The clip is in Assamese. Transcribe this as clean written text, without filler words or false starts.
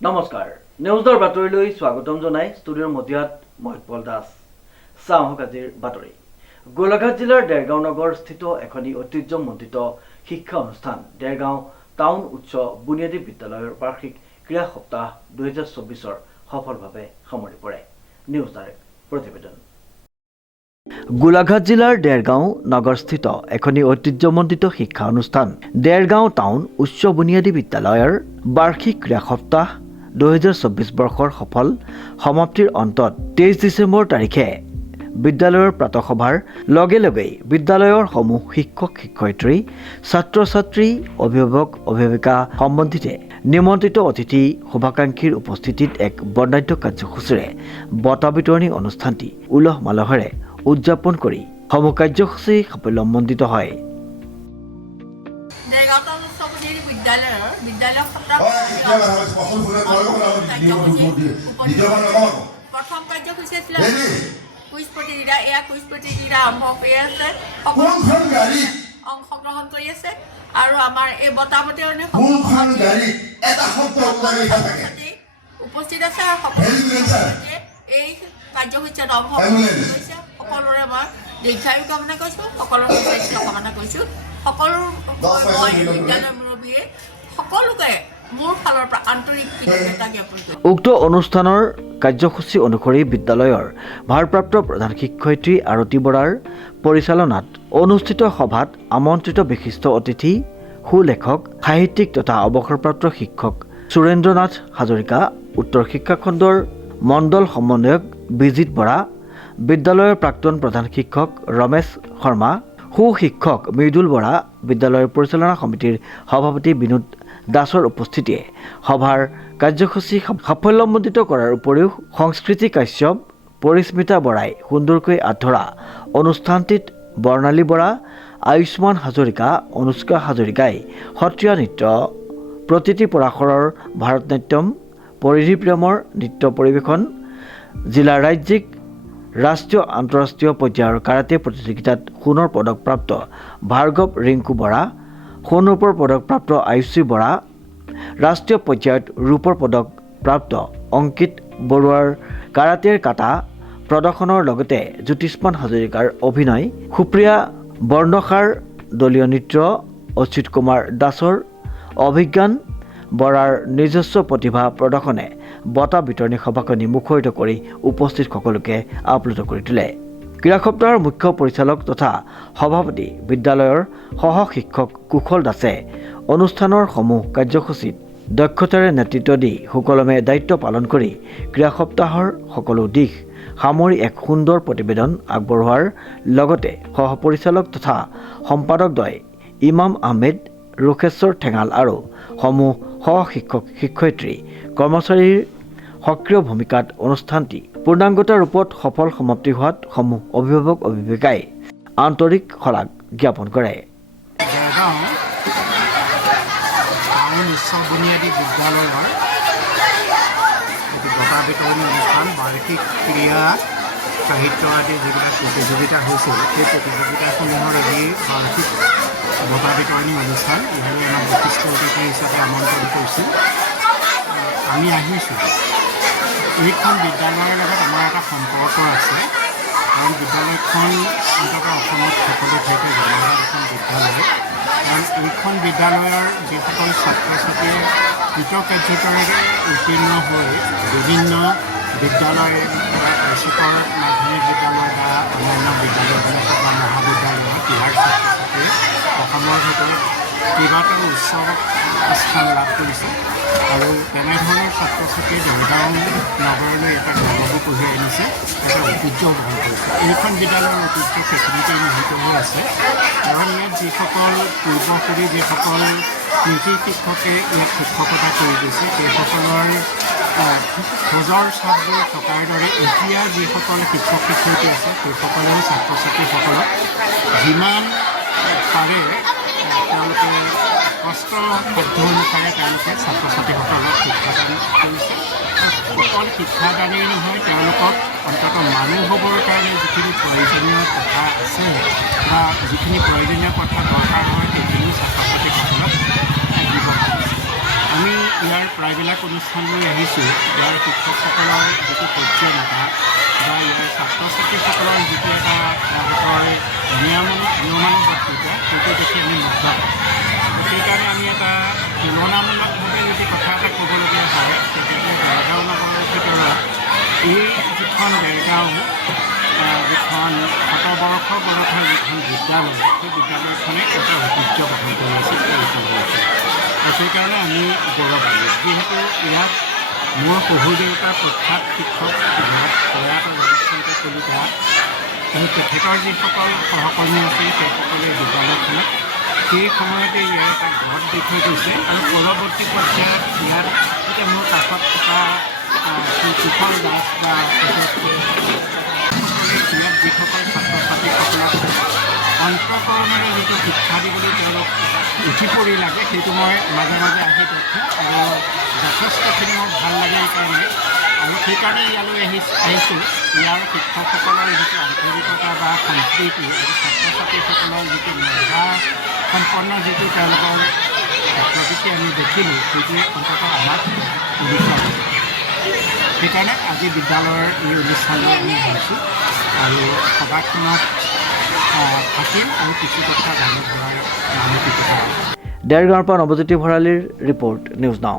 নমস্কাৰ নিউজৰ বাতৰিলৈ স্বাগতম জনাই ষ্টুডিঅ'ৰ মধ্যত মই পল দাস চাওঁক আজিৰ বাতৰি গোলাঘাট জিলাৰ দেৰগাঁও নগৰস্থিত এখনি ঐতিহ্যমণ্ডিত শিক্ষা অনুষ্ঠান দেৰগাঁও টাউন উচ্চ বুনিয়াদী বিদ্যালয়ৰ বাৰ্ষিক ক্ৰীড়া সপ্তাহ 2024ৰ সফলভাৱে সামৰি পৰে নিউজ ডাইৰেক্ট প্ৰতিবেদন গোলাঘাট জিলাৰ দেৰগাঁও নগৰস্থিত এখনি ঐতিহ্যমণ্ডিত শিক্ষা অনুষ্ঠান দেৰগাঁও টাউন উচ্চ বুনিয়াদী বিদ্যালয়ৰ বাৰ্ষিক ক্ৰীড়া সপ্তাহ 2024 বৰ্ষৰ সফল সমাপ্তিৰ অন্তত 23 ডিচেম্বৰ তাৰিখে বিদ্যালয়ৰ প্ৰাতঃসভাৰ লগে লগেই বিদ্যালয়ৰ সমূহ শিক্ষক শিক্ষয়িত্ৰী ছাত্ৰ ছাত্ৰী অভিভাৱক অভিভাৱিকা সম্বন্ধিতে নিমন্ত্ৰিত অতিথি শুভাকাংক্ষীৰ উপস্থিতিত এক বৰ্ণাঢ্য কাৰ্যসূচীৰে বঁটা বিতৰণী অনুষ্ঠানটি উলহ মালহেৰে উদযাপন কৰি সমূহ কাৰ্যসূচী সাফল্যমণ্ডিত হয় প্ৰথম কাৰ্যসূচী আছিলে কুইজ প্ৰতিযোগিতা কুইজ প্ৰতিযোগিতা আৰম্ভ কৰি আছে অংশগ্ৰহণ কৰি আছে আৰু আমাৰ এই বঁটা বিতৰণী উপস্থিত আছে আৰু সকলোৱে এই কাৰ্যসূচীত অংশগ্ৰহণ কৰিছে সকলোৰে মই দীৰ্ঘায়ু কামনা কৰিছোঁ সকলোৰে স্বাস্থ্য কামনা কৰিছোঁ সকলো মই বিদ্যালয়ৰ মুৰব্বীয়ে সকলোকে মোৰ ফালৰ পৰা আন্তৰিক কৃতজ্ঞতা জ্ঞাপন কৰিছোঁ উক্ত অনুষ্ঠানৰ কাৰ্যসূচী অনুসৰি বিদ্যালয়ৰ ভাৰপ্ৰাপ্ত প্ৰধান শিক্ষয়িত্ৰী আৰতী বৰাৰ পৰিচালনাত অনুষ্ঠিত সভাত আমন্ত্ৰিত বিশিষ্ট অতিথি সুলেখক সাহিত্যিক তথা অৱসৰপ্ৰাপ্ত শিক্ষক সুৰেন্দ্ৰনাথ হাজৰিকা উত্তৰ শিক্ষাখণ্ডৰ মণ্ডল সমন্বয়ক বিজিত বৰা বিদ্যালয়ৰ প্ৰাক্তন প্ৰধান শিক্ষক ৰমেশ শৰ্মা সু শিক্ষক মৃদুল বৰা বিদ্যালয়ৰ পৰিচালনা সমিতিৰ সভাপতি বিনোদ দাসৰ উপস্থিতিয়ে সভাৰ কাৰ্যসূচী সাফল্যমণ্ডিত কৰাৰ উপৰিও সংস্কৃতি কাশ্যপ পৰিস্মিতা বৰাই সুন্দৰকৈ আধৰা অনুষ্ঠানটিত বৰ্ণালী বৰা আয়ুষ্মান হাজৰিকা অনুষ্কা হাজৰিকাই সত্ৰীয়া নৃত্য প্ৰতিটি পৰাশৰৰ ভাৰতনাট্যম পৰিধি প্ৰেমৰ নৃত্য পৰিৱেশন জিলা ৰাজ্যিক ৰাষ্ট্ৰীয় আন্তঃৰাষ্ট্ৰীয় পৰ্যায়ৰ কাৰাটে প্ৰতিযোগিতাত সোণৰ পদকপ্ৰাপ্ত ভাৰ্গৱ ৰিংকু বৰা সোণৰূপৰ পদকপ্ৰাপ্ত আয়ুষী বৰা ৰাষ্ট্ৰীয় পৰ্যায়ত ৰূপৰ পদকপ্ৰাপ্ত অংকিত বৰুৱাৰ কাৰাটেৰ কাটা প্ৰদৰ্শনৰ লগতে জ্যোতিষ্মান হাজৰিকাৰ অভিনয় সুপ্ৰিয়া বৰ্ণশাৰ দলীয় নৃত্য অচ্যুত কুমাৰ দাসৰ অভিজ্ঞান বৰাৰ নিজস্ব প্ৰতিভা প্ৰদৰ্শনে বঁটা বিতৰণী সভাখনি মুখৰিত কৰি উপস্থিত সকলোকে আপ্লুত কৰি তোলে ক্ৰীড়া সপ্তাহৰ মুখ্য পৰিচালক তথা সভাপতি বিদ্যালয়ৰ সহ শিক্ষক কুশল দাসে অনুষ্ঠানৰ সমূহ কাৰ্যসূচীত দক্ষতাৰে নেতৃত্ব দি সুকলমে দায়িত্ব পালন কৰি ক্ৰীড়া সপ্তাহৰ সকলো দিশ সামৰি এক সুন্দৰ প্ৰতিবেদন আগবঢ়োৱাৰ লগতে সহ পৰিচালক তথা সম্পাদকদ্বয় ইমাম আহমেদ ৰোখেশ্বৰ ঠেঙাল আৰু সমূহ সহ শিক্ষক শিক্ষয়িত্ৰী কৰ্মচাৰীৰ সক্ৰিয় ভূমিকাত অনুষ্ঠানটি পূৰ্ণাংগতা ৰূপত সফল সমাপ্তি হোৱাত সমূহ অভিভাৱক অভিভাৱিকাই আন্তৰিক শলাগ জ্ঞাপন কৰে উচ্চ বুনিয়াদী বিদ্যালয়ৰ বঁটা বিতৰণী অনুষ্ঠান বাৰ্ষিক ক্ৰীড়া সাহিত্য আদি যিবিলাক প্ৰতিযোগিতা হৈছিল সেই প্ৰতিযোগিতাসমূহৰ আজি বাৰ্ষিক বঁটা বিতৰণী অনুষ্ঠান ইভাগে আমাক বিশিষ্ট অতিথি হিচাপে আমন্ত্ৰণ কৰিছিল আমি আহিছোঁ এইখন বিদ্যালয়ৰ লগত আমাৰ এটা সম্পৰ্ক আছে কাৰণ বিদ্যালয়খন অন্ততঃ অসমত সকলো ঠাইতে জনাজাত এখন বিদ্যালয় কাৰণ এইখন বিদ্যালয়ৰ যিসকল ছাত্ৰ ছাত্ৰীয়ে কৃতকাৰ্যতাৰে উত্তীৰ্ণ হৈ বিভিন্ন বিদ্যালয় বা উচ্চতৰ মাধ্যমিক বিদ্যালয় বা অন্যান্য বিদ্যালয়বিলাকত বা মহাবিদ্যালয়ত ইয়াৰ ছাত্ৰ ছাত্ৰীয়ে অসমৰ ভিতৰত কেইবাটাও উচ্চ স্থান লাভ কৰিছে আৰু তেনেধৰণৰ ছাত্ৰ ছাত্ৰীয়ে দেৰগাঁও নগৰলৈ এটা গৌৰৱো কঢ়িয়াই আনিছে এটা ঐতিহ্য বহন কৰিছে এইখন বিদ্যালয়ৰ ঐতিহ্য সেইখিনিতে নিহিত হৈ আছে কাৰণ ইয়াত যিসকল পূৰ্বসূৰী যিসকল কৃষি শিক্ষকে ইয়াত শিক্ষকতা কৰি গৈছে সেইসকলৰ খোজৰ চাপবোৰ থকাৰ দৰে এতিয়া যিসকল শিক্ষক শিক্ষয়িত্ৰী আছে সেইসকলেও ছাত্ৰ ছাত্ৰীসকলক যিমান পাৰে তেওঁলোকে কষ্ট সাধ্য অনুসাৰে তেওঁলোকে ছাত্ৰ ছাত্ৰীসকলক শিক্ষাদান কৰিছে অকল শিক্ষাদানেই নহয় তেওঁলোকক অন্ততঃ মানুহ হ'বৰ কাৰণে যিখিনি প্ৰয়োজনীয় কথা আছে বা যিখিনি প্ৰয়োজনীয় কথা দৰকাৰ হয় সেইখিনি ছাত্ৰ ছাত্ৰীসকলক দিব পাৰিছে আমি ইয়াৰ প্ৰায়বিলাক অনুষ্ঠানলৈ আহিছোঁ ইয়াৰ শিক্ষকসকলৰ যিটো পৰ্যায়তা বা ইয়াৰ ছাত্ৰ ছাত্ৰীসকলৰ যিটো এটা তেওঁলোকৰ নিয়মানুবৰ্তিতা সেইটো দেখি আমি মুগ্ধ হওঁ। সেইকাৰণে আমি এটা তুলনামূলকভাৱে যদি কথা এটা ক'বলগীয়া হয় তেতিয়াহ'লে দেৰগাঁও নগৰৰ ভিতৰত এই যিখন দেৰগাঁও যিখন শতবৰ্ষ বয়সৰ যিখন বিদ্যালয় সেই বিদ্যালয়খনে এটা ঐতিহ্য বহন কৰি আছে আৰু সেইকাৰণে আমি গৌৰৱান্বিত যিহেতু ইয়াত মোৰ শহুৰ দেউতাৰ প্ৰখ্যাত শিক্ষক প্ৰয়াত জগতচন্দ্ৰ কলিতা আৰু তেখেতৰ যিসকল সহকৰ্মী আছিল সেইসকলে বিদ্যালয়খনত সেই সময়তে ইয়াৰ এটা গঢ় দি থৈ গৈছে আৰু পৰৱৰ্তী পৰ্যায়ত ইয়াত এতিয়া মোৰ কাষত থকা কুশল দাস বা ইয়াত যিসকল ছাত্ৰ ছাত্ৰীসকলক অন্তঃকৰণেৰে যিটো শিক্ষা দিবলৈ তেওঁলোক উঠি পৰি লাগে সেইটো মই মাজে মাজে আহি দেখোঁ আৰু যথেষ্টখিনি মোৰ ভাল লাগে এইকাৰণে আৰু সেইকাৰণে ইয়ালৈ আহিছোঁ ইয়াৰ শিক্ষকসকলৰ যিটো আন্তৰিকতা বা সম্প্ৰীতি আৰু ছাত্ৰ ছাত্ৰীসকলৰ যিটো মেধা সম্পন্ন যিটো তেওঁলোকৰ প্ৰকৃতি আমি দেখিলোঁ সেইটোৱে অন্ততঃ আমাক উৎসাহ সেইকাৰণে আজি বিদ্যালয়ৰ এই অনুষ্ঠানলৈ আমি আহিছোঁ আৰু সভাখনত থাকিম আৰু কিছু কথা দাঙি ধৰাৰ আমি কিছু দেৰগাঁৱৰ পৰা নৱজ্যোতি ভৰালীৰ ৰিপৰ্ট নিউজ নাও।